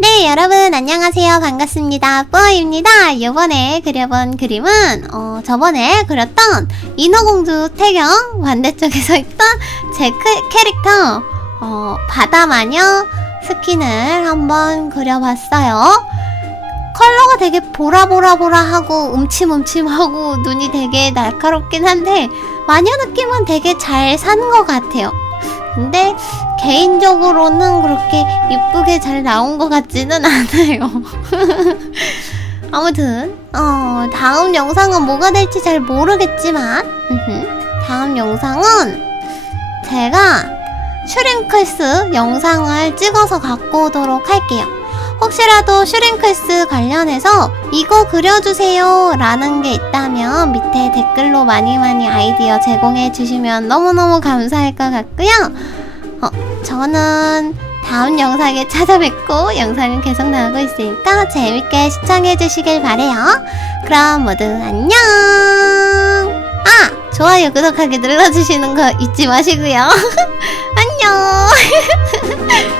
네, 여러분 안녕하세요. 반갑습니다. 뿌어입니다. 이번에 그려본 그림은 어, 저번에 그렸던 인어공주 태경 반대쪽에 서 있던 제 크- 캐릭터 어, 바다마녀 스킨을 한번 그려봤어요. 컬러가 되게 보라보라보라하고 움침움침하고 눈이 되게 날카롭긴 한데 마녀 느낌은 되게 잘산것 같아요. 근데 개인적으로는 그렇게 이쁘게 잘 나온 것 같지는 않아요. 아무튼 어, 다음 영상은 뭐가 될지 잘 모르겠지만 다음 영상은 제가 슈링클스 영상을 찍어서 갖고 오도록 할게요. 혹시라도 슈링클스 관련해서 이거 그려주세요 라는 게 있다면 밑에 댓글로 많이 많이 아이디어 제공해 주시면 너무너무 감사할 것 같고요. 어, 저는 다음 영상에 찾아뵙고 영상은 계속 나오고 있으니까 재밌게 시청해 주시길 바래요. 그럼 모두 안녕. 아 좋아요 구독하기 눌러주시는 거 잊지 마시고요. 안녕.